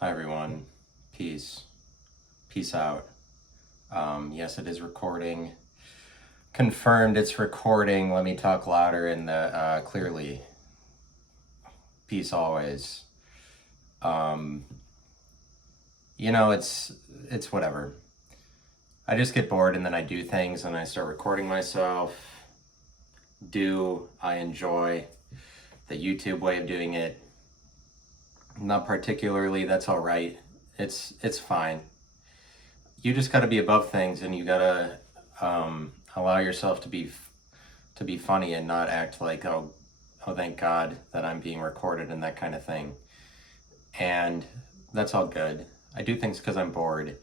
Hi everyone. Peace. Peace out. Yes, it is recording. Confirmed it's recording. Let me talk louder and clearly. Peace always. Um, it's whatever. I just get bored and then I do things and I start recording myself. I enjoy the YouTube way of doing it? Not particularly. That's all right. It's fine. You just got to be above things, and you got to allow yourself to be funny and not act like oh thank God that I'm being recorded and that kind of thing. And that's all good. I do things because I'm bored.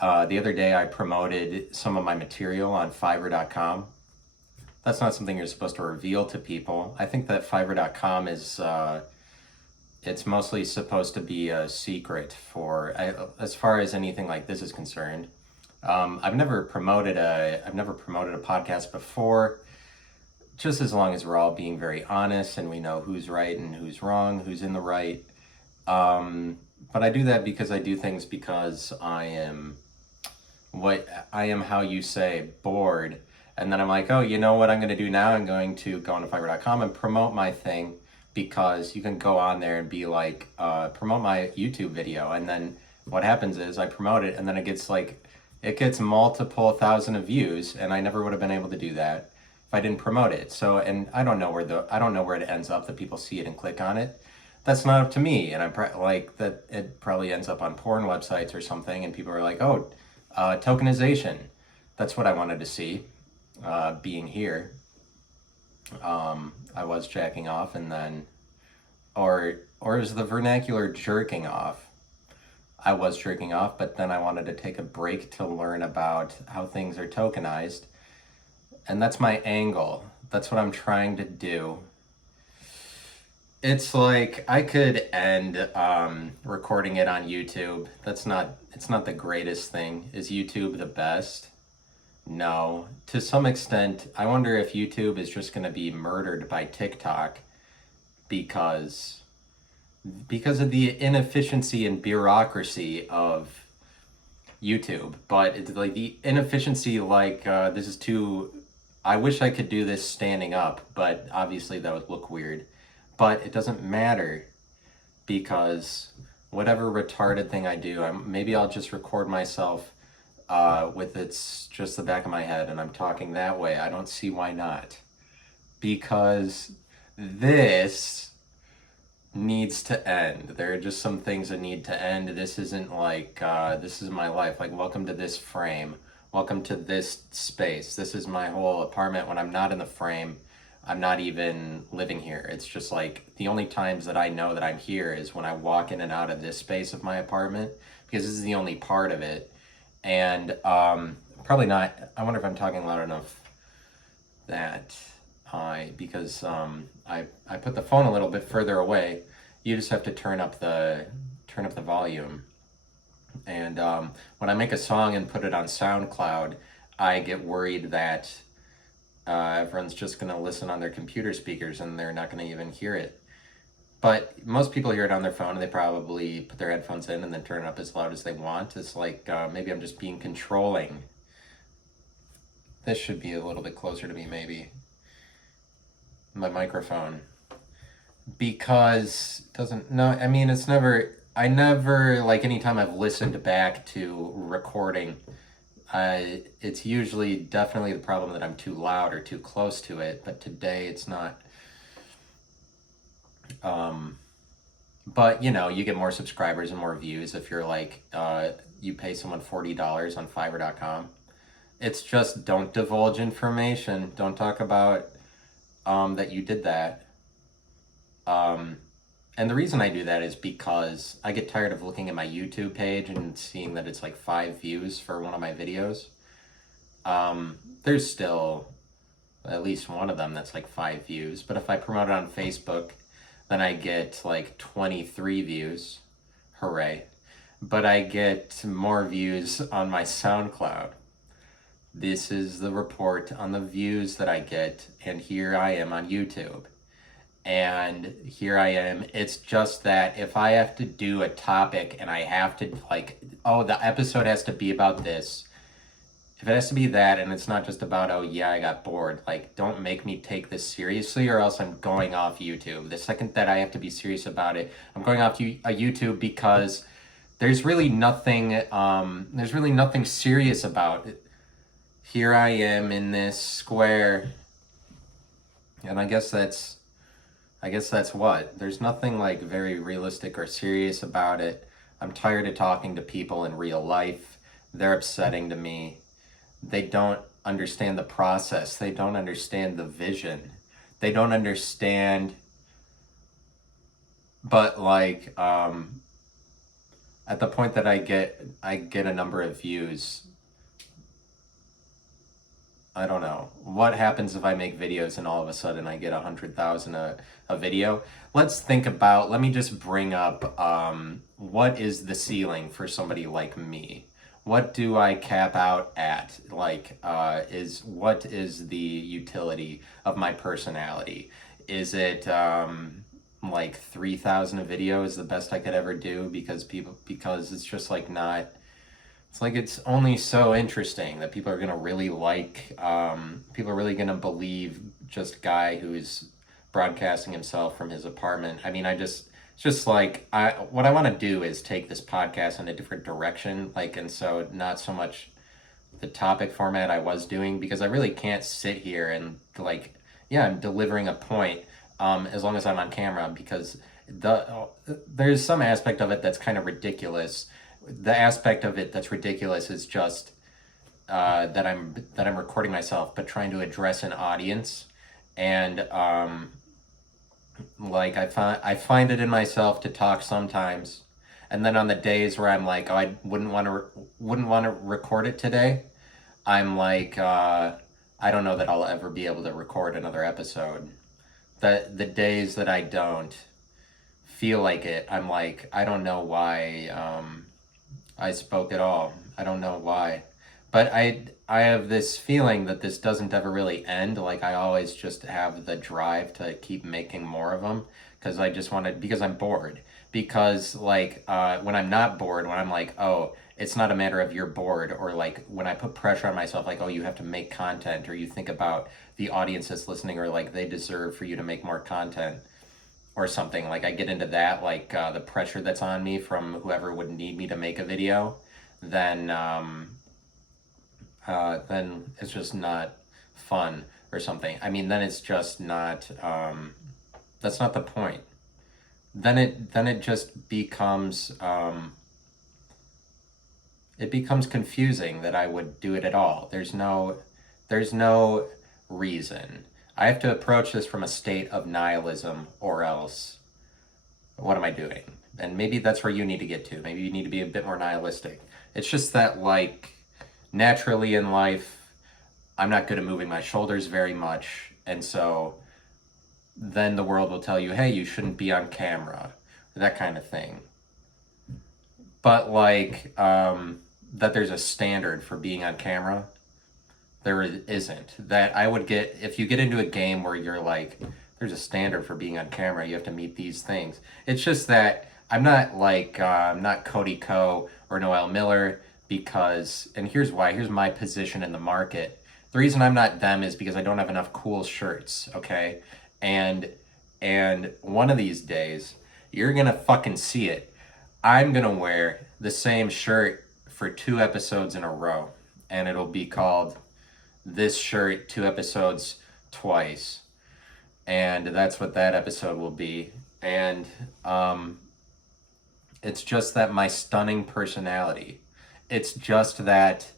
The other day I promoted some of my material on Fiverr.com. That's not something you're supposed to reveal to people. I think that Fiverr.com is it's mostly supposed to be a secret as far as anything like this is concerned. I've never promoted a podcast before. Just as long as we're all being very honest and we know who's right and who's wrong, who's in the right. But I do that because I do things because I am how you say, bored. And then I'm like, oh, you know what I'm going to do now? I'm going to go on to Fiverr.com and promote my thing, because you can go on there and be like, promote my YouTube video. And then what happens is I promote it and then it gets multiple thousand of views, and I never would have been able to do that if I didn't promote it. So, and I don't know where it ends up, that people see it and click on it. That's not up to me. And that it probably ends up on porn websites or something, and people are like, oh, tokenization. That's what I wanted to see, being here. I was jacking off, and then, or is the vernacular jerking off? I was jerking off, but then I wanted to take a break to learn about how things are tokenized. And that's my angle. That's what I'm trying to do. It's like I could end recording it on YouTube. It's not the greatest thing. Is YouTube the best? No. To some extent, I wonder if YouTube is just going to be murdered by TikTok because of the inefficiency and bureaucracy of YouTube. But it's like the inefficiency, this is too... I wish I could do this standing up, but obviously that would look weird. But it doesn't matter, because whatever retarded thing I do, maybe I'll just record myself with it's just the back of my head and I'm talking that way. I don't see why not. Because this needs to end. There are just some things that need to end. This isn't like, this is my life. Like, welcome to this frame. Welcome to this space. This is my whole apartment. When I'm not in the frame, I'm not even living here. It's just like the only times that I know that I'm here is when I walk in and out of this space of my apartment, because this is the only part of it. And probably not, I wonder if I'm talking loud enough because I put the phone a little bit further away. You just have to turn up the volume. And when I make a song and put it on SoundCloud, I get worried that everyone's just going to listen on their computer speakers and they're not going to even hear it. But most people hear it on their phone, and they probably put their headphones in and then turn it up as loud as they want. It's like, maybe I'm just being controlling. This should be a little bit closer to me, maybe. My microphone. Because anytime I've listened back to recording, it's usually definitely the problem that I'm too loud or too close to it, but today it's not. But you get more subscribers and more views if you're like, you pay someone $40 on Fiverr.com. It's just, don't divulge information. Don't talk about that you did that. And the reason I do that is because I get tired of looking at my YouTube page and seeing that it's like 5 views for one of my videos. There's still at least one of them that's like 5 views. But if I promote it on Facebook, then I get like 23 views. Hooray. But I get more views on my SoundCloud. This is the report on the views that I get, and here I am on YouTube. and here I am. It's just that if I have to do a topic and I have to, like, oh, the episode has to be about this. If it has to be that and it's not just about, oh, yeah, I got bored, like, don't make me take this seriously or else I'm going off YouTube. The second that I have to be serious about it, I'm going off YouTube because there's really nothing serious about it. Here I am in this square, and I guess that's what. There's nothing like very realistic or serious about it. I'm tired of talking to people in real life. They're upsetting to me. They don't understand the process. They don't understand the vision. They don't understand, but like, at the point that I get a number of views, I don't know. What happens if I make videos and all of a sudden I get 100,000 a video? Let me just bring up, what is the ceiling for somebody like me? What do I cap out at? Like, what is the utility of my personality? Is it, like 3,000 a video is the best I could ever do because it's just like not, it's like it's only so interesting that people are gonna really people are really gonna believe just a guy who's broadcasting himself from his apartment. I mean, it's just like, what I want to do is take this podcast in a different direction, like, and so not so much the topic format I was doing, because I really can't sit here and like, yeah, I'm delivering a point, as long as I'm on camera, because there's some aspect of it that's kind of ridiculous. The aspect of it that's ridiculous is just that I'm recording myself, but trying to address an audience, and like I find it in myself to talk sometimes, and then on the days where I'm like, oh, I wouldn't want to record it today, I'm like, I don't know that I'll ever be able to record another episode. The days that I don't feel like it, I'm like, I don't know why I spoke at all. I don't know why. But I have this feeling that this doesn't ever really end. Like, I always just have the drive to keep making more of them because I just want to, because I'm bored. Because, like, when I'm not bored, when I'm like, oh, it's not a matter of you're bored, or like when I put pressure on myself, like, oh, you have to make content, or you think about the audience that's listening, or like they deserve for you to make more content or something, like I get into that, like the pressure that's on me from whoever would need me to make a video, then it's just not fun or something. I mean, then it's just not, that's not the point. Then it just becomes, it becomes confusing that I would do it at all. There's no reason. I have to approach this from a state of nihilism, or else what am I doing? And maybe that's where you need to get to. Maybe you need to be a bit more nihilistic. It's just that, like, naturally in life, I'm not good at moving my shoulders very much. And so then the world will tell you, hey, you shouldn't be on camera, that kind of thing. But like, that there's a standard for being on camera, there isn't. That I would get, if you get into a game where you're like, there's a standard for being on camera, you have to meet these things. It's just that I'm not like, I'm not Cody Ko or Noel Miller, because, and here's why, here's my position in the market. The reason I'm not them is because I don't have enough cool shirts, okay? And one of these days, you're gonna fucking see it. I'm gonna wear the same shirt for 2 episodes in a row, and it'll be called This Shirt 2 Episodes Twice. And that's what that episode will be. And it's just that my stunning personality. It's just that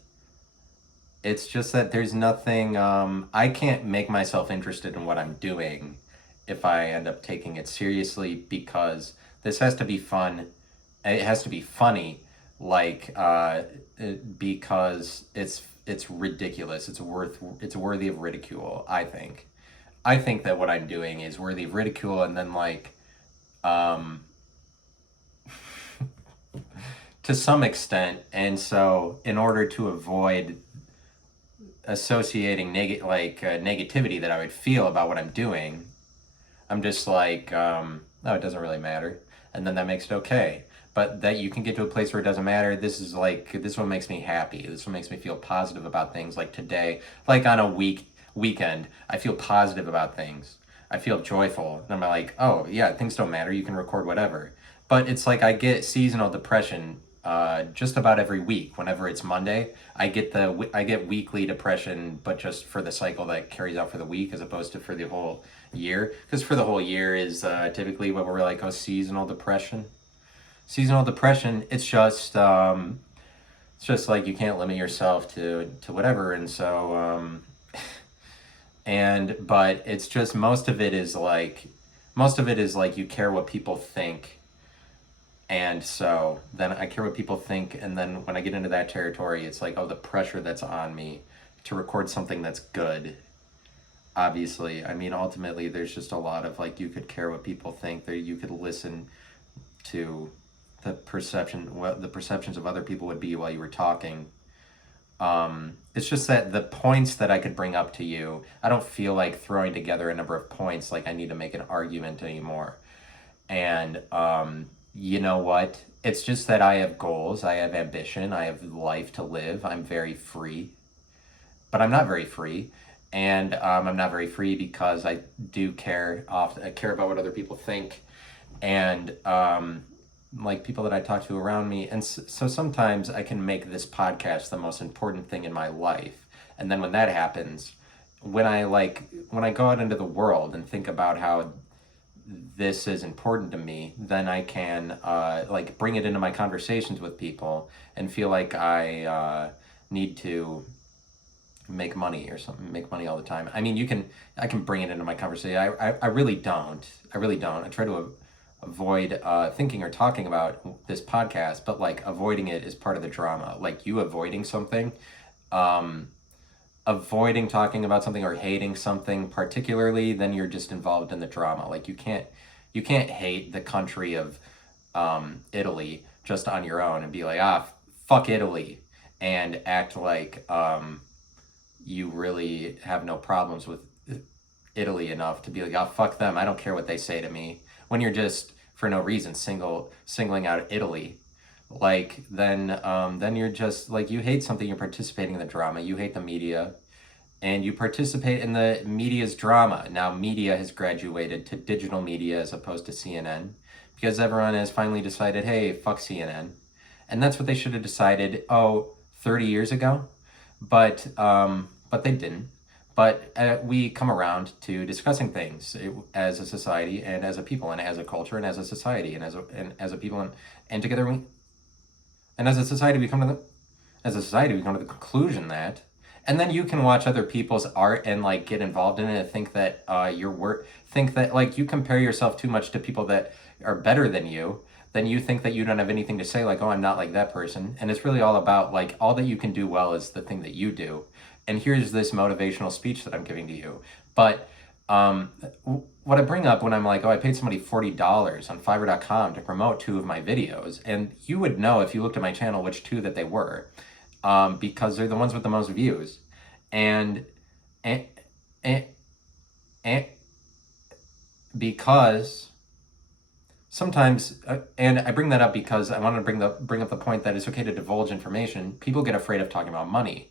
there's nothing, I can't make myself interested in what I'm doing if I end up taking it seriously, because this has to be fun. It has to be funny, like, because it's ridiculous. It's worthy of ridicule, I think. I think that what I'm doing is worthy of ridicule, and then, like, to some extent, and so in order to avoid associating negativity that I would feel about what I'm doing, I'm just like, no, it doesn't really matter. And then that makes it okay. But that you can get to a place where it doesn't matter. This is what makes me happy. This one makes me feel positive about things. Like today, like on a weekend, I feel positive about things. I feel joyful. And I'm like, oh yeah, things don't matter. You can record whatever. But it's like I get seasonal depression just about every week. Whenever it's Monday, I get weekly depression, but just for the cycle that carries out for the week, as opposed to for the whole year. Because for the whole year is typically what we're like, oh, seasonal depression. Seasonal depression. It's just like you can't limit yourself to whatever, and so but it's just most of it is like you care what people think. And so then I care what people think, and then when I get into that territory, it's like, oh, the pressure that's on me to record something that's good. Obviously, I mean, ultimately, there's just a lot of like, you could care what people think, that you could listen to what the perceptions of other people would be while you were talking. It's just that the points that I could bring up to you, I don't feel like throwing together a number of points like I need to make an argument anymore. And you know what? It's just that I have goals, I have ambition, I have life to live. I'm very free, but I'm not very free. And I'm not very free because I do I care about what other people think. And like people that I talk to around me. And so sometimes I can make this podcast the most important thing in my life. And then when that happens, when I go out into the world and think about how this is important to me, then I can like bring it into my conversations with people and feel like I need to make money or something, make money all the time. I mean, I can bring it into my conversation. I really don't. I really don't. I try to avoid thinking or talking about this podcast, but like avoiding it is part of the drama. Like you avoiding something, avoiding talking about something or hating something particularly, then you're just involved in the drama. Like you can't hate the country of Italy just on your own and be like, fuck Italy, and act like you really have no problems with Italy enough to be like, oh, fuck them, I don't care what they say to me, when you're just for no reason singling out Italy. Like then you're just like, you hate something, you're participating in the drama, you hate the media, and you participate in the media's drama. Now media has graduated to digital media as opposed to CNN, because everyone has finally decided, hey, fuck CNN. And that's what they should have decided 30 years ago, but they didn't. But we come around to discussing things as a society and as a people and as a culture and as a society and as a people, and together and as a society we come to the conclusion that, and then you can watch other people's art and like get involved in it and think that think that like you compare yourself too much to people that are better than you. Then you think that you don't have anything to say, like, oh, I'm not like that person. And it's really all about like, all that you can do well is the thing that you do. And here's this motivational speech that I'm giving to you. But what I bring up when I'm like, oh, I paid somebody $40 on Fiverr.com to promote 2 of my videos, and you would know if you looked at my channel which 2 that they were, because they're the ones with the most views. And because sometimes, and I bring that up because I want to bring up the point that it's okay to divulge information. People get afraid of talking about money,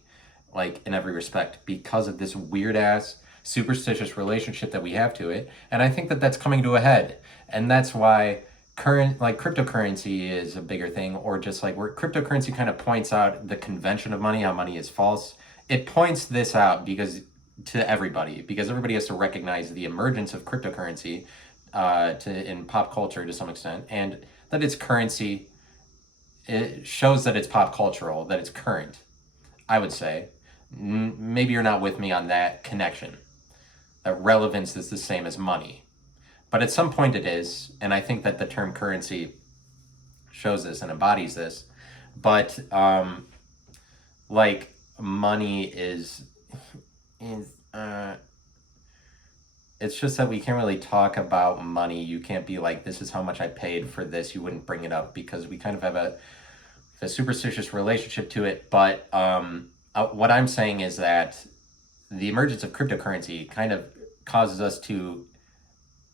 like in every respect, because of this weird ass superstitious relationship that we have to it. And I think that that's coming to a head, and that's why cryptocurrency is a bigger thing, or just like where cryptocurrency kind of points out the convention of money, how money is false. It points this out to everybody, because everybody has to recognize the emergence of cryptocurrency in pop culture to some extent, and that it's currency. It shows that it's pop cultural, that it's current, I would say. Maybe you're not with me on that connection, that relevance is the same as money, but at some point it is, and I think that the term currency shows this and embodies this. But like money is it's just that we can't really talk about money. You can't be like, this is how much I paid for this. You wouldn't bring it up because we kind of have a superstitious relationship to it. But what I'm saying is that the emergence of cryptocurrency kind of causes us to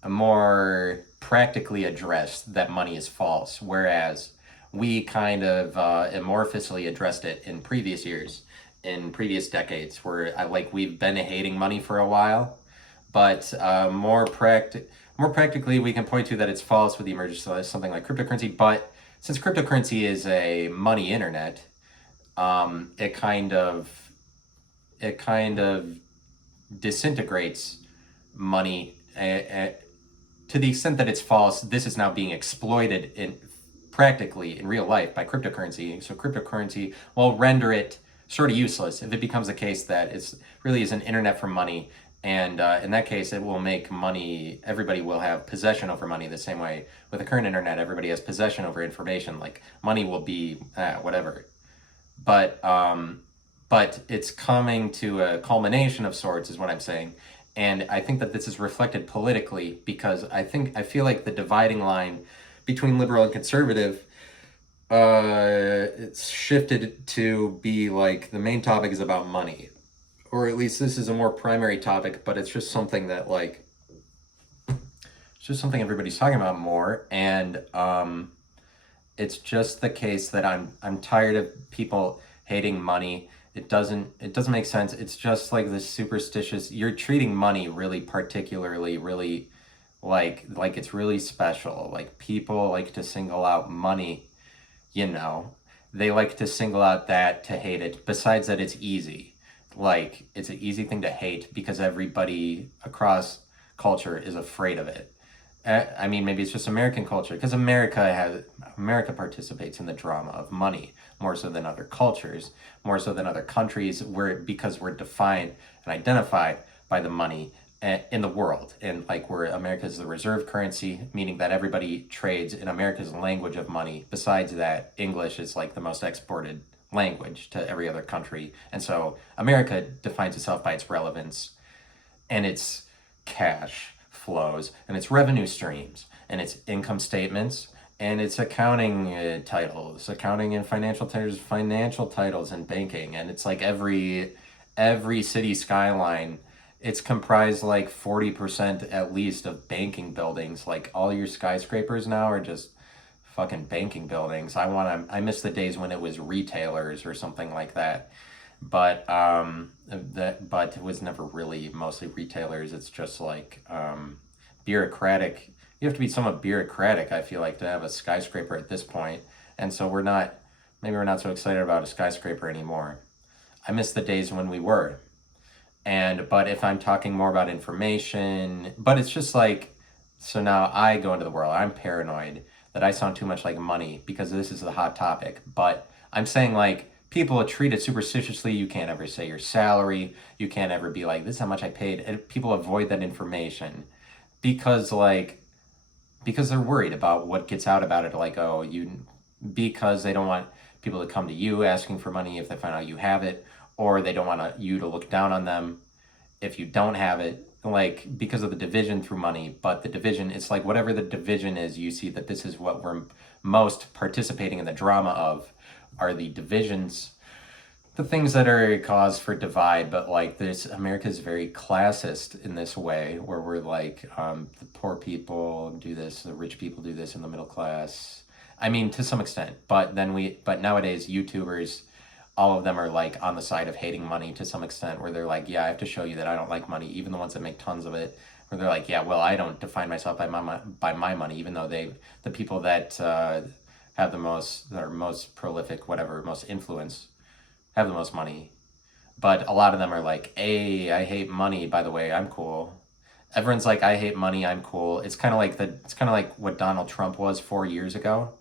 more practically addressed that money is false, whereas we kind of amorphously addressed it in previous years, in previous decades, where we've been hating money for a while, but more practically we can point to that it's false with the emergence of something like cryptocurrency. But since cryptocurrency is a money internet, it kind of disintegrates money to the extent that it's false. This is now being exploited practically in real life by cryptocurrency. So cryptocurrency will render it sort of useless if it becomes a case that it really is an internet for money. And in that case, it will make money, everybody will have possession over money the same way with the current internet, everybody has possession over information. Like money will be whatever. But it's coming to a culmination of sorts, is what I'm saying. And I think that this is reflected politically because I feel like the dividing line between liberal and conservative, it's shifted to be like the main topic is about money, or at least this is a more primary topic, but it's just something that it's just something everybody's talking about more. And it's just the case that I'm tired of people hating money. It doesn't make sense. It's just like this superstitious, you're treating money really particularly, really like it's really special. Like people like to single out money, they like to single out that to hate it. Besides that, it's easy. Like it's an easy thing to hate because everybody across culture is afraid of it. I mean, maybe it's just American culture because America participates in the drama of money more so than other cultures, more so than other countries, because we're defined and identified by the money in the world. And where America is the reserve currency, meaning that everybody trades in America's language of money. Besides that, English is like the most exported language to every other country. And so America defines itself by its relevance and its cash flows and its revenue streams and its income statements and its accounting titles, accounting and financial titles and banking. And it's like every city skyline, it's comprised 40% at least of banking buildings. Like all your skyscrapers now are just fucking banking buildings. I miss the days when it was retailers or something like that. But it was never really mostly retailers. It's just bureaucratic. You have to be somewhat bureaucratic, I feel like, to have a skyscraper at this point. And so maybe we're not so excited about a skyscraper anymore. I miss the days when we were. But if I'm talking more about information, but it's just so now I go into the world, I'm paranoid that I sound too much like money because this is the hot topic. But I'm saying people treat it superstitiously. You can't ever say your salary. You can't ever be like, this is how much I paid. And people avoid that information because they're worried about what gets out about it. Because they don't want people to come to you asking for money if they find out you have it, or they don't want you to look down on them if you don't have it, because of the division through money. But the division, it's whatever the division is, you see that this is what we're most participating in the drama of, are the divisions, the things that are a cause for divide. But America is very classist in this way, where we're the poor people do this, the rich people do this, in the middle class. I mean, to some extent, but nowadays YouTubers, all of them are on the side of hating money to some extent, where they're yeah, I have to show you that I don't like money, even the ones that make tons of it, where they're yeah, well, I don't define myself by my money, even though the people that have that are most prolific, whatever, most influence, have the most money. But a lot of them are hey, I hate money, by the way, I'm cool. Everyone's I hate money, I'm cool. It's kind of like what Donald Trump was 4 years ago.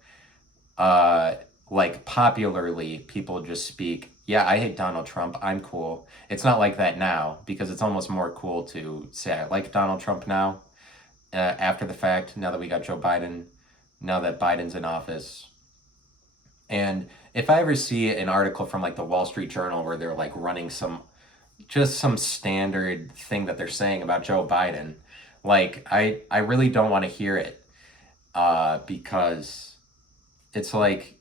Popularly, people just speak, yeah, I hate Donald Trump, I'm cool. It's not like that now, because it's almost more cool to say I like Donald Trump now, after the fact, now that we got Joe Biden, now that Biden's in office. And if I ever see an article from the Wall Street Journal where they're running some standard thing that they're saying about Joe Biden, I really don't want to hear it, because it's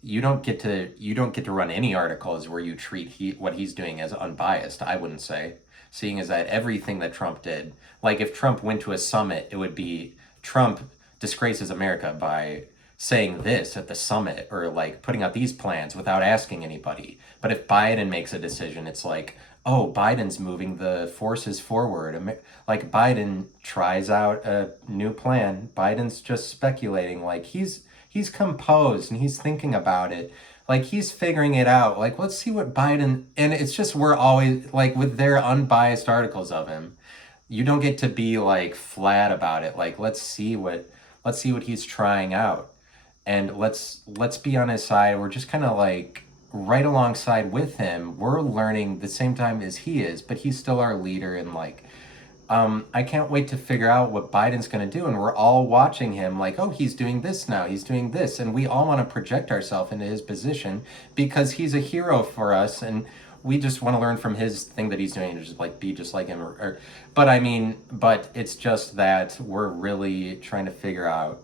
you don't get to run any articles where you treat what he's doing as unbiased, I wouldn't say, seeing as that everything that Trump did, if Trump went to a summit, it would be Trump disgraces America by saying this at the summit or like putting out these plans without asking anybody. But if Biden makes a decision, it's like, oh, Biden's moving the forces forward. Like Biden tries out a new plan. Biden's just speculating. Like he's composed and he's thinking about it. Like he's figuring it out. Like let's see what Biden, and it's just we're always like with their unbiased articles of him. You don't get to be like flat about it. Like let's see what he's trying out, and let's be on his side. We're just kind of like right alongside with him. We're learning the same time as he is, but he's still our leader. And like I can't wait to figure out what Biden's going to do. And we're all watching him like, oh, he's doing this now, he's doing this, and we all want to project ourselves into his position because he's a hero for us. And we just want to learn from his thing that he's doing and just like be just like him. But I mean, but it's just that we're really trying to figure out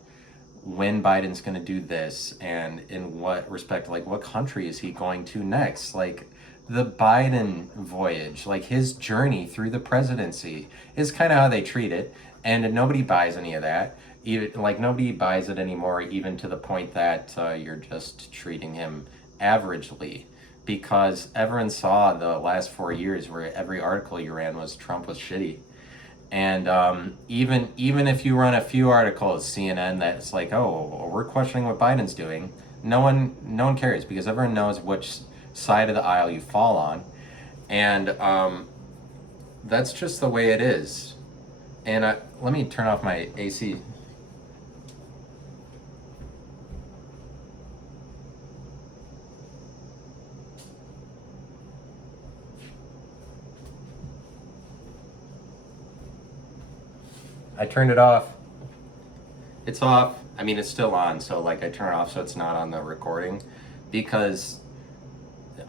when Biden's going to do this and in what respect, like what country is he going to next? Like the Biden voyage, like his journey through the presidency is kind of how they treat it. And nobody buys any of that. Even like nobody buys it anymore, even to the point that you're just treating him averagely, because everyone saw the last 4 years where every article you ran was Trump was shitty. And even if you run a few articles, CNN, that's like, oh, we're questioning what Biden's doing, no one cares because everyone knows which side of the aisle you fall on, and that's just the way it is. And let me turn off my AC. I turned it off. It's off. I mean, it's still on, so like I turn it off so it's not on the recording, because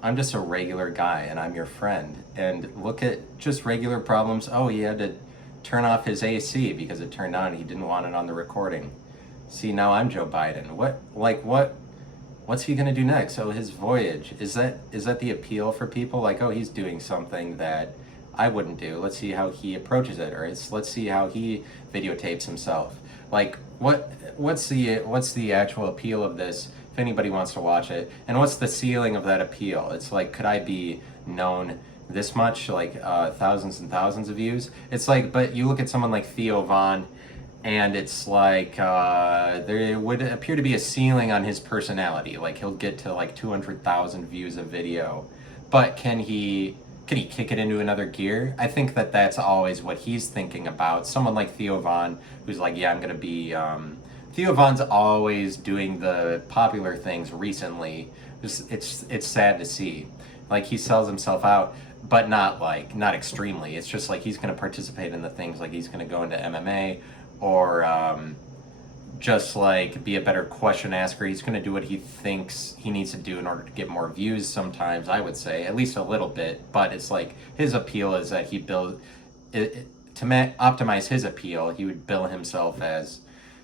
I'm just a regular guy and I'm your friend. And look at just regular problems. Oh, he had to turn off his AC because it turned on. He didn't want it on the recording. See, now I'm Joe Biden. What's he gonna do next? Oh, his voyage. Is that the appeal for people? Like, oh, he's doing something that I wouldn't do. Let's see how he approaches it, or let's see how he videotapes himself. Like, what's the actual appeal of this? If anybody wants to watch it, and what's the ceiling of that appeal? It's like, could I be known this much, like thousands and thousands of views? It's like, but you look at someone like Theo Von, and it's like there would appear to be a ceiling on his personality. Like he'll get to like 200,000 views a video, but can he kick it into another gear? I think that's always what he's thinking about. Someone like Theo Von, who's like, yeah, I'm gonna be. Theo Von's always doing the popular things recently. It's sad to see. Like he sells himself out, but not extremely. It's just like he's gonna participate in the things, like he's gonna go into MMA or just like be a better question asker. He's going to do what he thinks he needs to do in order to get more views sometimes, I would say, at least a little bit. But it's like his appeal is that he build it, to optimize his appeal, he would bill himself as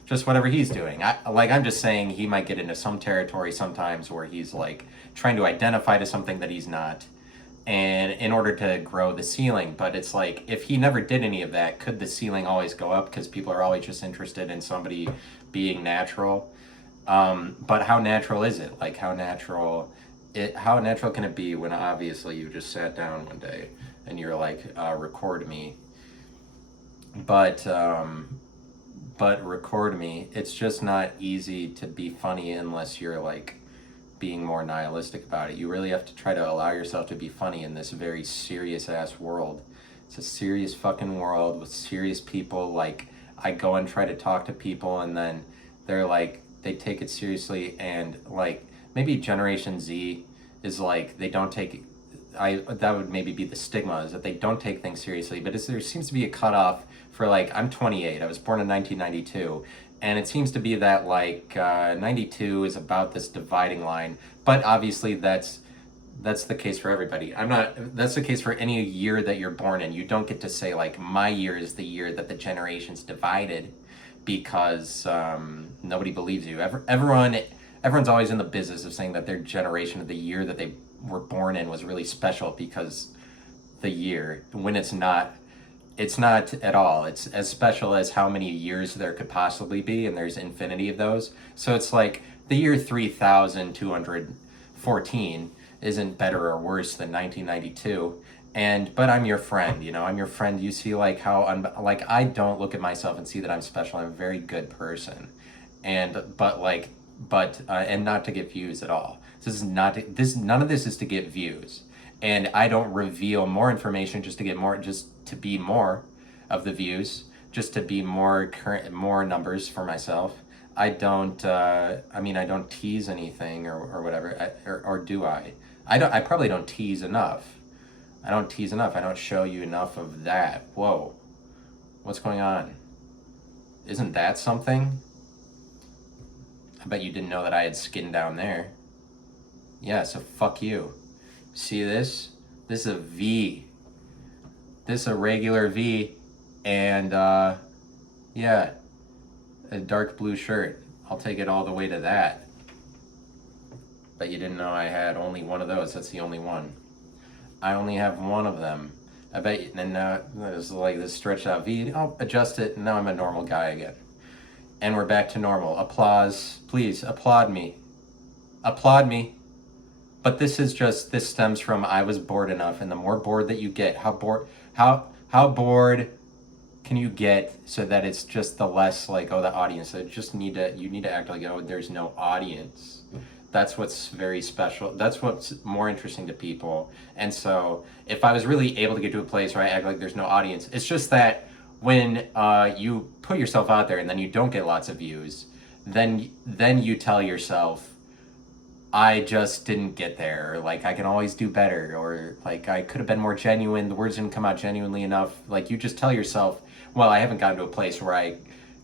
just whatever he's doing. I'm just saying he might get into some territory sometimes where he's like trying to identify to something that he's not, and in order to grow the ceiling. But it's like, if he never did any of that, could the ceiling always go up because people are always just interested in somebody being natural? But how natural is it? Like how natural can it be when obviously you just sat down one day and you're like, record me, but record me. It's just not easy to be funny unless you're like being more nihilistic about it. You really have to try to allow yourself to be funny in this very serious ass world. It's a serious fucking world with serious people. Like I go and try to talk to people and then they're like, they take it seriously, and like maybe Generation Z is like, they don't take that would maybe be the stigma, is that they don't take things seriously. But there seems to be a cutoff for like, I'm 28, I was born in 1992, and it seems to be that like 92 is about this dividing line. But obviously that's the case for everybody. That's the case for any year that you're born in. You don't get to say like, my year is the year that the generation's divided, because nobody believes you. Everyone's always in the business of saying that their generation, of the year that they were born in, was really special because the year, when it's not. It's not at all. It's as special as how many years there could possibly be, and there's infinity of those. So it's like the year 3214 isn't better or worse than 1992. And but I'm your friend, you know. I'm your friend. You see, like how like I don't look at myself and see that I'm special. I'm a very good person, and and not to get views at all. This is not this. None of this is to get views, and I don't reveal more information just to get more, just to be more of the views, just to be more current, more numbers for myself. I don't. I mean, I don't tease anything or whatever. Or do I? I don't. I probably don't tease enough. I don't tease enough. I don't show you enough of that. Whoa, what's going on? Isn't that something? I bet you didn't know that I had skin down there. Yeah, so fuck you. See this? This is a V. This is a regular V. And, yeah, a dark blue shirt. I'll take it all the way to that. Bet you didn't know I had only one of those. That's the only one. I only have one of them. I bet you, and now there's like this stretched out V. I'll adjust it, and now I'm a normal guy again. And we're back to normal. Applause. Please, applaud me. Applaud me. But this stems from I was bored enough, and the more bored that you get, how bored can you get so that it's just the less like, oh, the audience. So you need to act like, oh, there's no audience. That's what's very special. That's what's more interesting to people. And so if I was really able to get to a place where I act like there's no audience, it's just that when you put yourself out there and then you don't get lots of views, then you tell yourself, I just didn't get there, or like I can always do better, or like I could have been more genuine, the words didn't come out genuinely enough. Like you just tell yourself, well, I haven't gotten to a place where I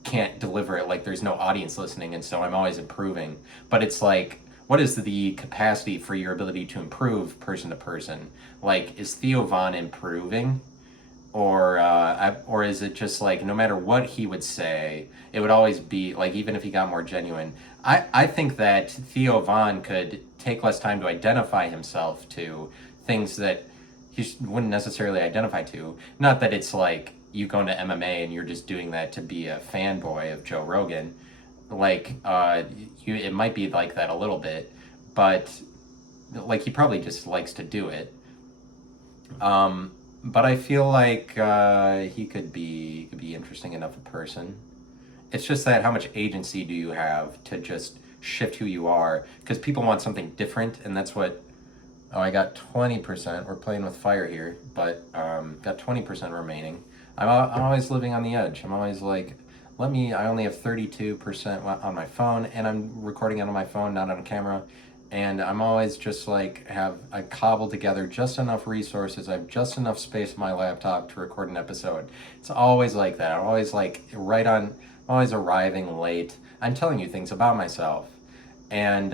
can't deliver it, like there's no audience listening, and so I'm always improving. But it's like, what is the capacity for your ability to improve person to person? Like, is Theo Von improving? Or is it just like no matter what he would say, it would always be like, even if he got more genuine? I think that Theo Von could take less time to identify himself to things that he wouldn't necessarily identify to. Not that it's like you go into MMA and you're just doing that to be a fanboy of Joe Rogan. Like, it might be like that a little bit, but like he probably just likes to do it. But I feel like he could be interesting enough a person. It's just that how much agency do you have to just shift who you are? Because people want something different, and that's what. Oh, I got 20%. We're playing with fire here, but got 20% remaining. I'm always living on the edge. I'm always like, I only have 32% on my phone, and I'm recording it on my phone, not on camera. And I'm always just like, I cobble together just enough resources. I have just enough space on my laptop to record an episode. It's always like that. I'm always like always arriving late. I'm telling you things about myself. And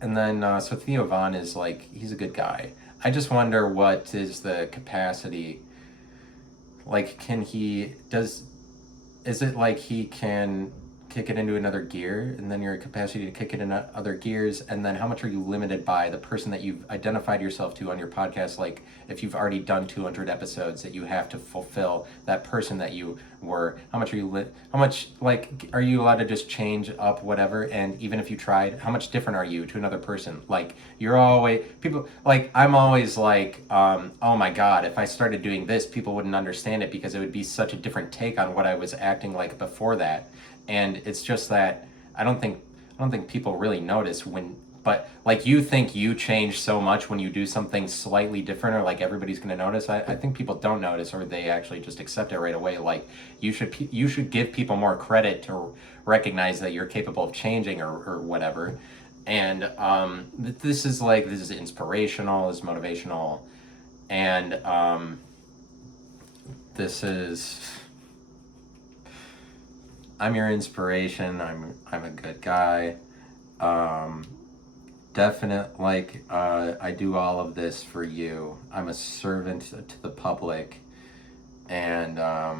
then so Theo Von is like, he's a good guy. I just wonder what is the capacity. Like, is it like he can kick it into another gear, and then your capacity to kick it in other gears, and then how much are you limited by the person that you've identified yourself to on your podcast? Like, if you've already done 200 episodes, that you have to fulfill that person that you were. How much are you allowed to just change up whatever? And even if you tried, how much different are you to another person? Like, I'm always like, oh my god, if I started doing this, people wouldn't understand it because it would be such a different take on what I was acting like before that. And it's just that I don't think people really notice but like, you think you change so much when you do something slightly different, or like everybody's going to notice. I think people don't notice, or they actually just accept it right away. Like, you should give people more credit to recognize that you're capable of changing or whatever. And this is inspirational, this is motivational, and I'm your inspiration. I'm a good guy. I do all of this for you. I'm a servant to the public, and I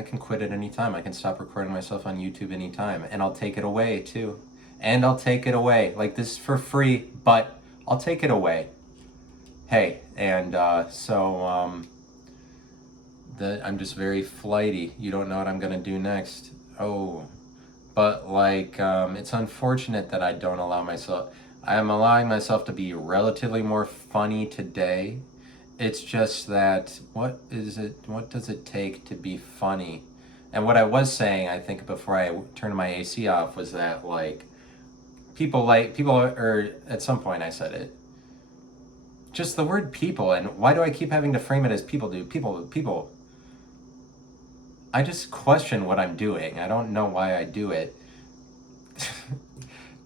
can quit at any time. I can stop recording myself on YouTube anytime, and I'll take it away too. And I'll take it away. Like, this is for free, but I'll take it away. Hey, and I'm just very flighty. You don't know what I'm gonna do next. Oh, but like, it's unfortunate that I don't allow myself. I am allowing myself to be relatively more funny today. It's just that, what is it? What does it take to be funny? And what I was saying, I think, before I turned my AC off, was that people, or at some point I said it. Just the word people, and why do I keep having to frame it as people do? People. I just question what I'm doing. I don't know why I do it.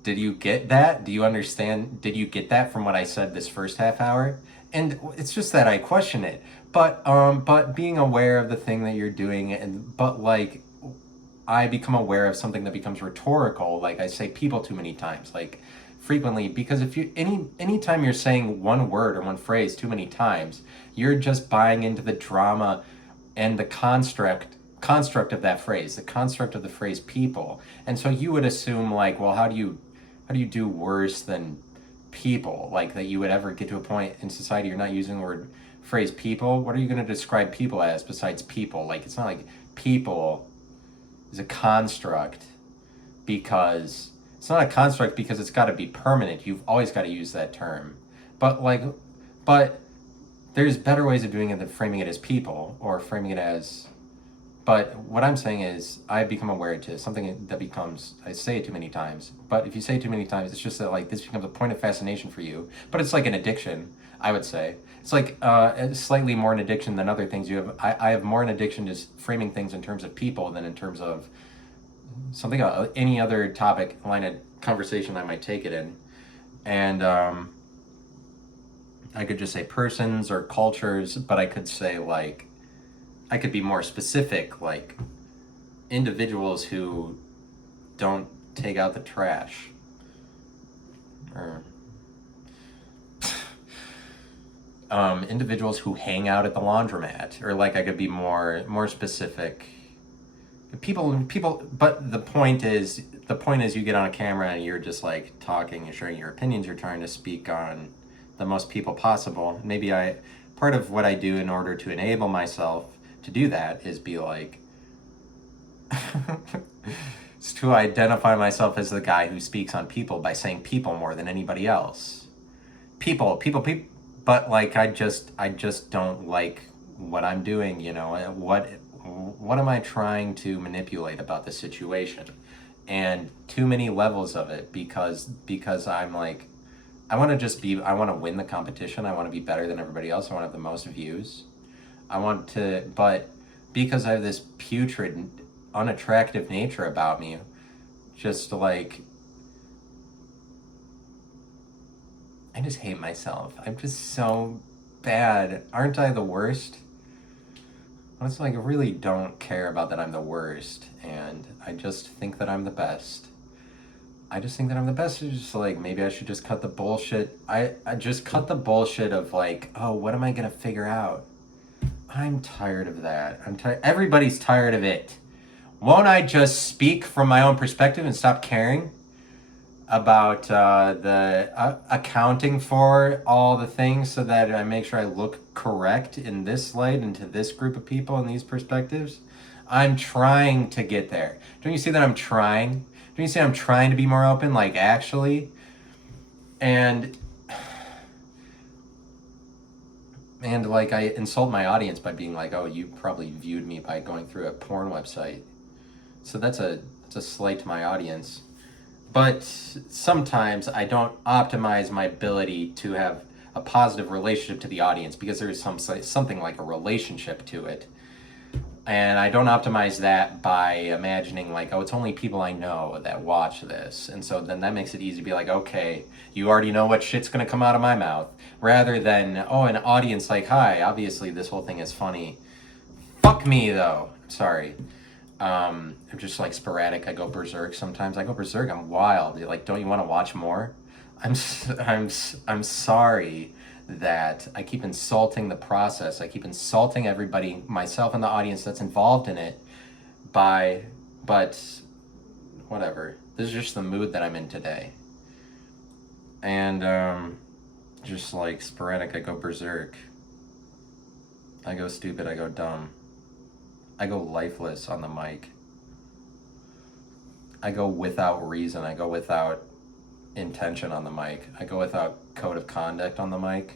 Did you get that? Do you understand? Did you get that from what I said this first half hour? And it's just that I question it. But being aware of the thing that you're doing, and but like I become aware of something that becomes rhetorical, like I say people too many times, like frequently, because if you anytime you're saying one word or one phrase too many times, you're just buying into the drama and the construct of that phrase, the construct of the phrase people. And so you would assume like, well, how do you do worse than people? Like that you would ever get to a point in society you're not using the word phrase people. What are you going to describe people as besides people? Like it's not like people is a construct because it's not a construct because it's got to be permanent. You've always got to use that term. But like, but there's better ways of doing it than framing it as people or framing it as. But what I'm saying is, I've become aware to something that becomes, I say it too many times. But if you say it too many times, it's just that like this becomes a point of fascination for you. But it's like an addiction, I would say. It's like slightly more an addiction than other things you have. I have more an addiction to framing things in terms of people than in terms of something any other topic line of conversation I might take it in. And I could just say persons or cultures, but I could say like I could be more specific, like individuals who don't take out the trash, or individuals who hang out at the laundromat, or like I could be more specific. People. But the point is, you get on a camera and you're just like talking, you're sharing your opinions, you're trying to speak on the most people possible. Maybe part of what I do in order to enable myself to do that is be like, it's to identify myself as the guy who speaks on people by saying people more than anybody else. People. But like I just don't like what I'm doing. What am I trying to manipulate about the situation? And too many levels of it because I'm like I want to win the competition. I want to be better than everybody else. I want to have the most views. But because I have this putrid, unattractive nature about me, just like, I just hate myself. I'm just so bad. Aren't I the worst? Honestly, like, I really don't care about that I'm the worst, and I just think that I'm the best. I just think that I'm the best. It's just like, maybe I should just cut the bullshit. I just cut the bullshit of like, oh, what am I gonna figure out? I'm tired of that. I'm tired. Everybody's tired of it. Won't I just speak from my own perspective and stop caring about the accounting for all the things so that I make sure I look correct in this light and to this group of people and these perspectives? I'm trying to get there. Don't you see that I'm trying? Don't you see I'm trying to be more open, like actually? And like I insult my audience by being like, oh, you probably viewed me by going through a porn website. So that's a slight to my audience. But sometimes I don't optimize my ability to have a positive relationship to the audience because there is something like a relationship to it. And I don't optimize that by imagining like, oh, it's only people I know that watch this. And so then that makes it easy to be like, okay, you already know what shit's going to come out of my mouth. Rather than, oh, an audience like, hi, obviously this whole thing is funny. Fuck me, though. Sorry. I'm just like sporadic. I go berserk sometimes. I go berserk. I'm wild. You're like, don't you want to watch more? I'm sorry that I keep insulting the process. I keep insulting everybody, myself and the audience that's involved in it but whatever. This is just the mood that I'm in today. And Just like sporadic, I go berserk. I go stupid, I go dumb. I go lifeless on the mic. I go without reason, I go without intention on the mic. I go without code of conduct on the mic.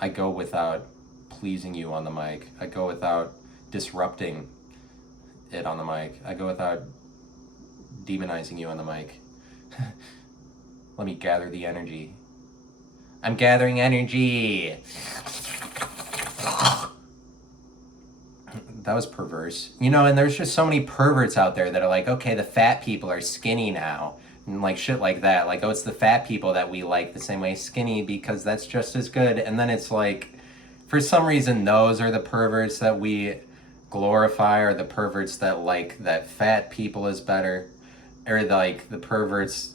I go without pleasing you on the mic. I go without disrupting it on the mic. I go without demonizing you on the mic. Let me gather the energy. I'm gathering energy. That was perverse. You know, and there's just so many perverts out there that are like, okay, the fat people are skinny now. And like shit like that. Like, oh, it's the fat people that we like the same way skinny because that's just as good. And then it's like, for some reason, those are the perverts that we glorify, or the perverts that like that fat people is better. Or like the perverts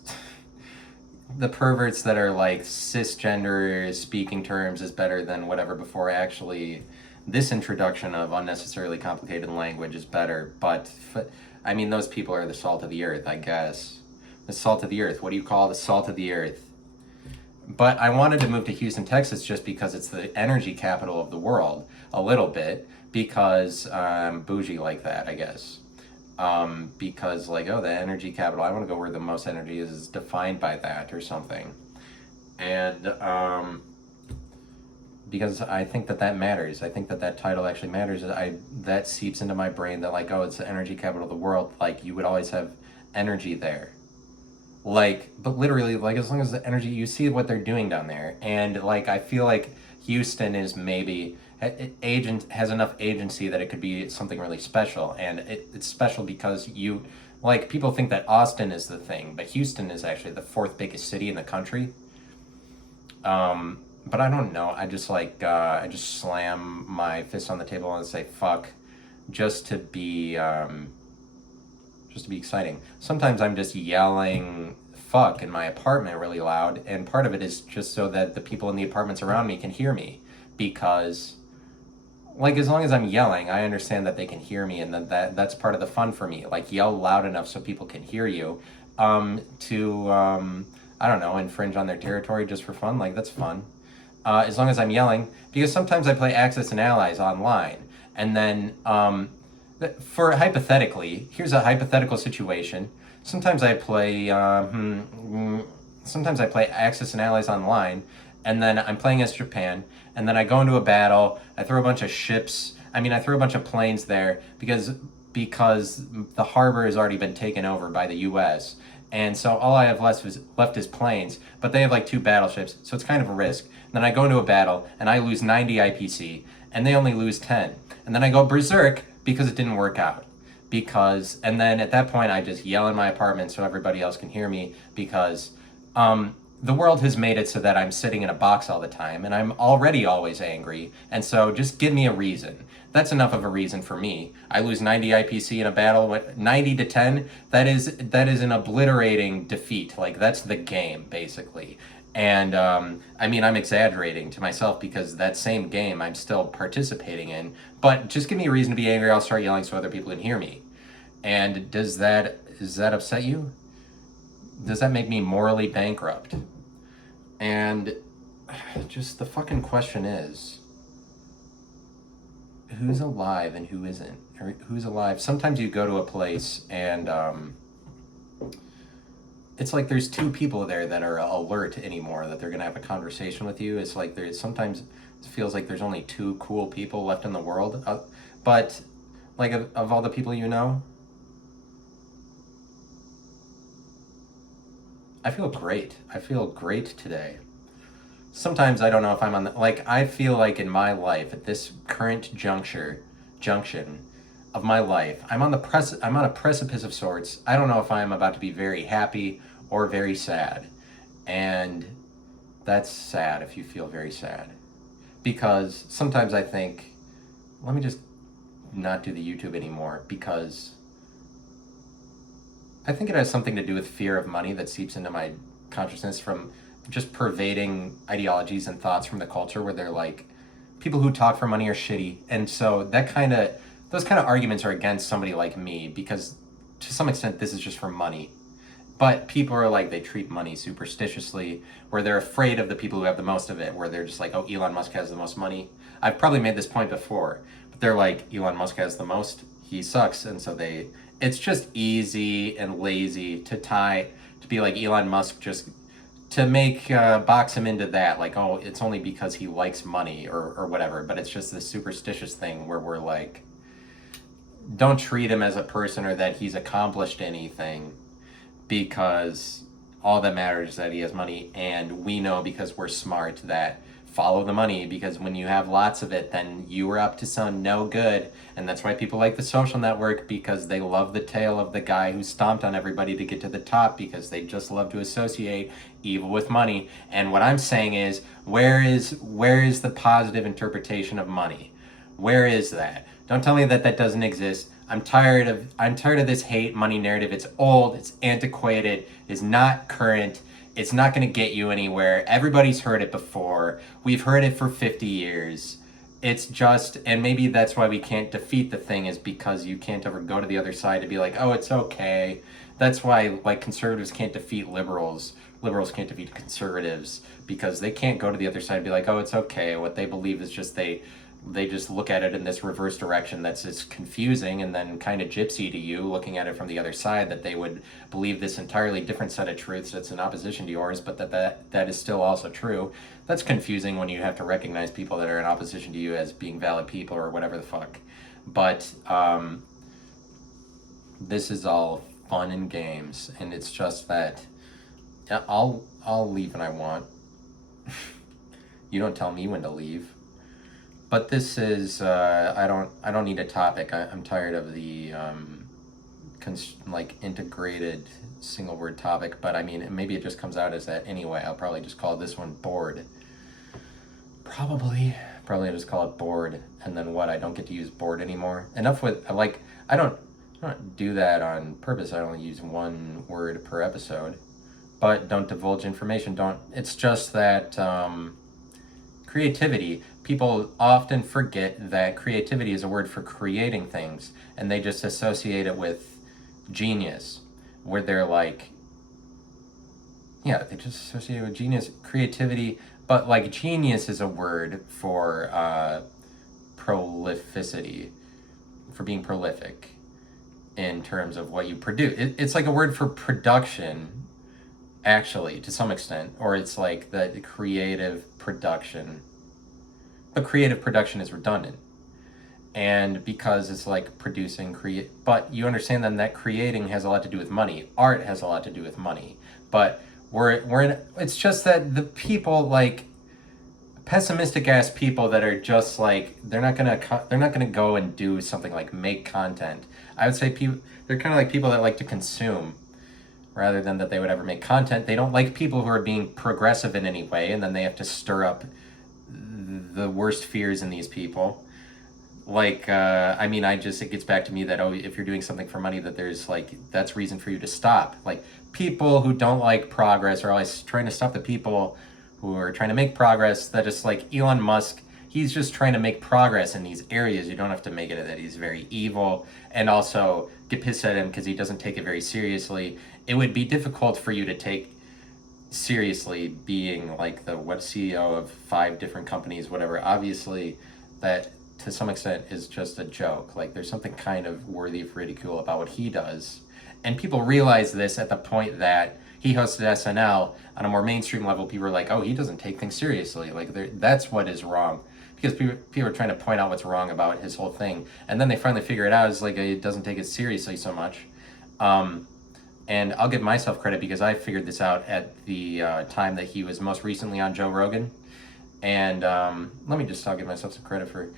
that are like cisgender speaking terms is better than whatever before. Actually, this introduction of unnecessarily complicated language is better, but I mean, those people are the salt of the earth, I guess. The salt of the earth. What do you call the salt of the earth? But I wanted to move to Houston, Texas just because it's the energy capital of the world, a little bit, because I'm bougie like that, I guess. Because like, oh, the energy capital, I want to go where the most energy is defined by that or something. And because I think that matters. I think that title actually matters. That seeps into my brain that like, oh, it's the energy capital of the world. Like, you would always have energy there. Like, but literally, like, as long as the energy, you see what they're doing down there. And like, I feel like Houston is maybe has enough agency that it could be something really special. And it's special because like, people think that Austin is the thing, but Houston is actually the fourth biggest city in the country. But I don't know. I just like, I just slam my fist on the table and say fuck, just to be exciting. Sometimes I'm just yelling fuck in my apartment really loud, and part of it is just so that the people in the apartments around me can hear me, because like, as long as I'm yelling, I understand that they can hear me, and that's part of the fun for me. Like, yell loud enough so people can hear you, I don't know, infringe on their territory just for fun. Like, that's fun. As long as I'm yelling, because sometimes I play Axis and Allies online, and then here's a hypothetical situation. Sometimes I play Axis and Allies online, and then I'm playing as Japan, and then I go into a battle. I throw a bunch of ships. I throw a bunch of planes there because the harbor has already been taken over by the U.S. And so all I have left is planes, but they have like 2 battleships, so it's kind of a risk. And then I go into a battle, and I lose 90 IPC, and they only lose 10. And then I go berserk because it didn't work out. And then at that point, I just yell in my apartment so everybody else can hear me, because the world has made it so that I'm sitting in a box all the time, and I'm already always angry, and so just give me a reason. That's enough of a reason for me. I lose 90 IPC in a battle, 90 to 10, that is an obliterating defeat. Like, that's the game, basically. And I'm exaggerating to myself because that same game I'm still participating in, but just give me a reason to be angry, I'll start yelling so other people can hear me. And does that upset you? Does that make me morally bankrupt? And just the fucking question is, who's alive and who isn't? Or who's alive? Sometimes you go to a place and it's like there's 2 people there that are alert anymore, that they're gonna have a conversation with you. It's like sometimes it feels like there's only 2 cool people left in the world. But like, of all the people you know, I feel great. I feel great today. Sometimes I don't know if I'm I feel like in my life, at this current junction of my life, I'm on a precipice of sorts. I don't know if I'm about to be very happy or very sad. And that's sad if you feel very sad. Because sometimes I think, let me just not do the YouTube anymore, because I think it has something to do with fear of money that seeps into my consciousness from just pervading ideologies and thoughts from the culture, where they're like, people who talk for money are shitty. And so those kind of arguments are against somebody like me, because to some extent this is just for money. But people are like, they treat money superstitiously, where they're afraid of the people who have the most of it, where they're just like, oh, Elon Musk has the most money. I've probably made this point before, but they're like, Elon Musk has the most, he sucks. And so it's just easy and lazy to be like Elon Musk, just to box him into that, like, oh, it's only because he likes money or whatever. But it's just this superstitious thing where we're like, don't treat him as a person or that he's accomplished anything, because all that matters is that he has money, and we know because we're smart that follow the money, because when you have lots of it, then you are up to some no good. And that's why people like The Social Network, because they love the tale of the guy who stomped on everybody to get to the top, because they just love to associate evil with money. And what I'm saying is, where is the positive interpretation of money? Where is that? Don't tell me that doesn't exist. I'm tired of this hate money narrative. It's old, it's antiquated, it's not current, it's not going to get you anywhere. Everybody's heard it before. We've heard it for 50 years. It's just, and maybe that's why we can't defeat the thing, is because you can't ever go to the other side to be like, oh, it's okay. That's why, like, conservatives can't defeat liberals. Liberals can't defeat conservatives, because they can't go to the other side and be like, oh, it's okay. What they believe is just they just look at it in this reverse direction that's just confusing, and then kind of gypsy to you looking at it from the other side, that they would believe this entirely different set of truths that's in opposition to yours, but that is still also true. That's confusing when you have to recognize people that are in opposition to you as being valid people or whatever the fuck. But this is all fun and games, and it's just that I'll leave when I want. You don't tell me when to leave. But this is, I don't need a topic. I'm tired of the integrated single word topic. But I mean, maybe it just comes out as that anyway. I'll probably just call this one bored. Probably just call it bored. And then what? I don't get to use bored anymore. Enough with, I don't do that on purpose. I only use one word per episode. But don't divulge information. It's just that creativity. People often forget that creativity is a word for creating things, and they just associate it with genius, where they're like, yeah, they just associate it with genius, creativity, but like genius is a word for prolificity, for being prolific in terms of what you produce. It's like a word for production, actually, to some extent, or it's like the creative production. But creative production is redundant, and because it's like producing, but you understand then that creating has a lot to do with money. Art has a lot to do with money, but it's just that the people, like pessimistic ass people that are just like, they're not gonna go and do something like make content. I would say they're kind of like people that like to consume, rather than that they would ever make content. They don't like people who are being progressive in any way, and then they have to stir up the worst fears in these people. Like, it gets back to me that, oh, if you're doing something for money, that there's that's reason for you to stop. Like, people who don't like progress are always trying to stop the people who are trying to make progress. That just like Elon Musk, he's just trying to make progress in these areas. You don't have to make it that he's very evil, and also get pissed at him because he doesn't take it very seriously. It would be difficult for you to take seriously being like the CEO of 5 different companies, whatever. Obviously, that to some extent is just a joke. Like, there's something kind of worthy of ridicule about what he does, and people realize this at the point that he hosted SNL on a more mainstream level. People are like, oh, he doesn't take things seriously. Like, that's what is wrong, because people are trying to point out what's wrong about his whole thing, and then they finally figure it out. It's like, it doesn't take it seriously so much. And I'll give myself credit, because I figured this out at the time that he was most recently on Joe Rogan. And I'll give myself some credit for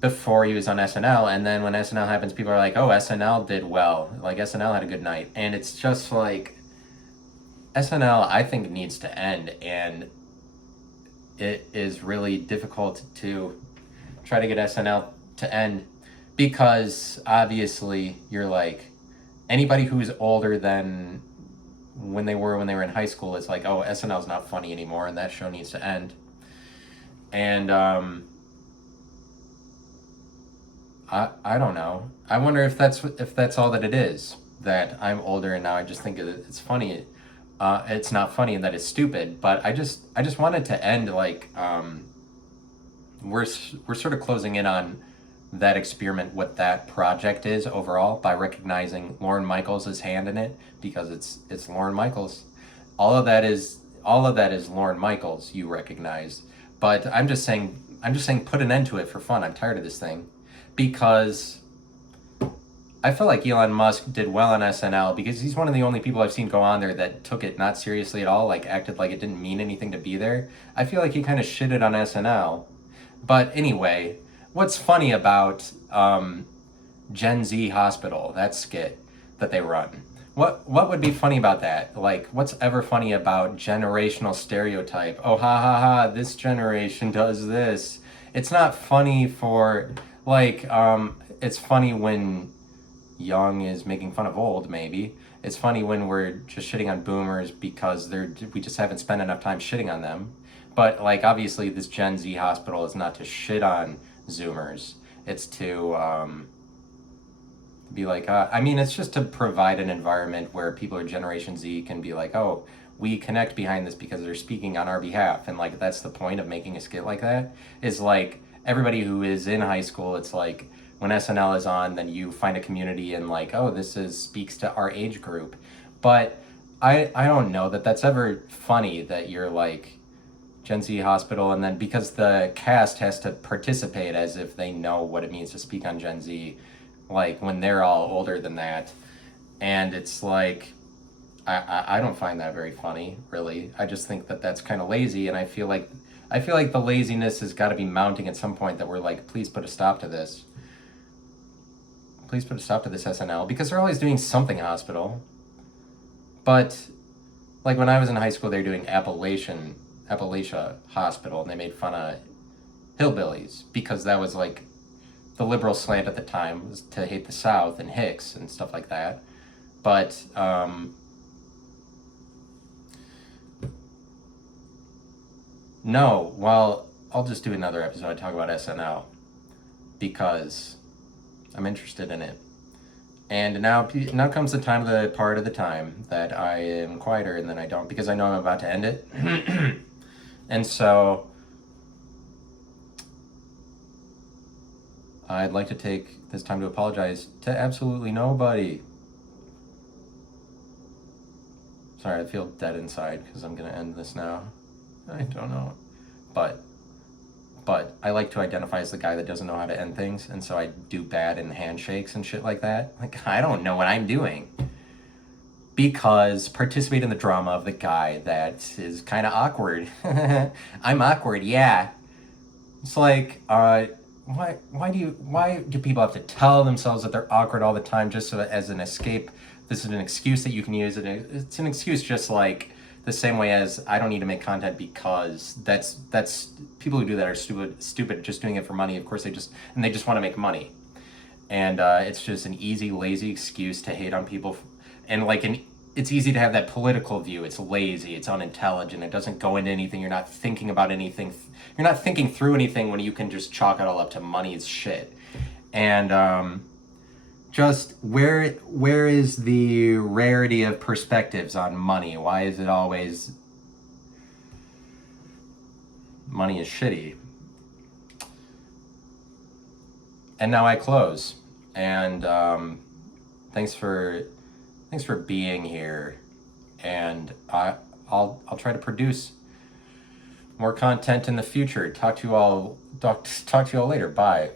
before he was on SNL. And then when SNL happens, people are like, oh, SNL did well. Like, SNL had a good night. And it's just like, SNL, I think, needs to end. And it is really difficult to try to get SNL to end, because obviously you're like, anybody who's older than when they were in high school is like, oh, SNL's not funny anymore, and that show needs to end. And I don't know. I wonder if that's all that it is. that I'm older and now I just think it's funny. It's not funny and that it's stupid, but I just wanted to end like we're sort of closing in on that experiment, what that project is overall, by recognizing Lorne Michaels' hand in it, because it's Lorne Michaels. All of that is Lorne Michaels you recognize. But I'm just saying put an end to it for fun. I'm tired of this thing. Because I feel like Elon Musk did well on SNL because he's one of the only people I've seen go on there that took it not seriously at all, like acted like it didn't mean anything to be there. I feel like he kind of shitted on SNL. But anyway, what's funny about Gen Z Hospital, that skit that they run? What would be funny about that? Like, what's ever funny about generational stereotype? Oh, ha ha ha, this generation does this. It's not funny for, like, it's funny when young is making fun of old, maybe. It's funny when we're just shitting on boomers because we just haven't spent enough time shitting on them. But, like, obviously this Gen Z Hospital is not to shit on Zoomers. It's to be like, I mean, it's just to provide an environment where people of Generation Z can be like, oh, we connect behind this because they're speaking on our behalf. And, like, that's the point of making a skit like that, is, like, everybody who is in high school, it's like, when SNL is on, then you find a community and, like, oh, speaks to our age group. But I don't know that that's ever funny that you're, like, Gen Z Hospital, and then because the cast has to participate as if they know what it means to speak on Gen Z, like when they're all older than that. And it's like, I don't find that very funny, really. I just think that that's kind of lazy, and I feel like the laziness has got to be mounting at some point, that we're like, please put a stop to this. Please put a stop to this SNL, because they're always doing something hospital. But like when I was in high school, they were doing Appalachia Hospital, and they made fun of hillbillies because that was like the liberal slant at the time, was to hate the South and Hicks and stuff like that. But no, well, I'll just do another episode. I talk about SNL because I'm interested in it. And now comes the part of the time that I am quieter, and then I don't, because I know I'm about to end it. And so I'd like to take this time to apologize to absolutely nobody. Sorry, I feel dead inside because I'm going to end this now. I don't know. But I like to identify as the guy that doesn't know how to end things, and so I do bad in handshakes and shit like that. Like, I don't know what I'm doing. Because participate in the drama of the guy that is kind of awkward. I'm awkward, yeah. It's like, why do people have to tell themselves that they're awkward all the time just so that as an escape? This is an excuse that you can use. It's an excuse just like the same way as I don't need to make content because that's people who do that are stupid just doing it for money. Of course they just want to make money. And it's just an easy, lazy excuse to hate on people. And like it's easy to have that political view. It's lazy, it's unintelligent, it doesn't go into anything. You're not thinking about anything. You're not thinking through anything when you can just chalk it all up to money is shit. And just where is the rarity of perspectives on money? Why is it always money is shitty? And now I close. And thanks for being here. And I'll try to produce more content in the future. Talk to you all later. Bye.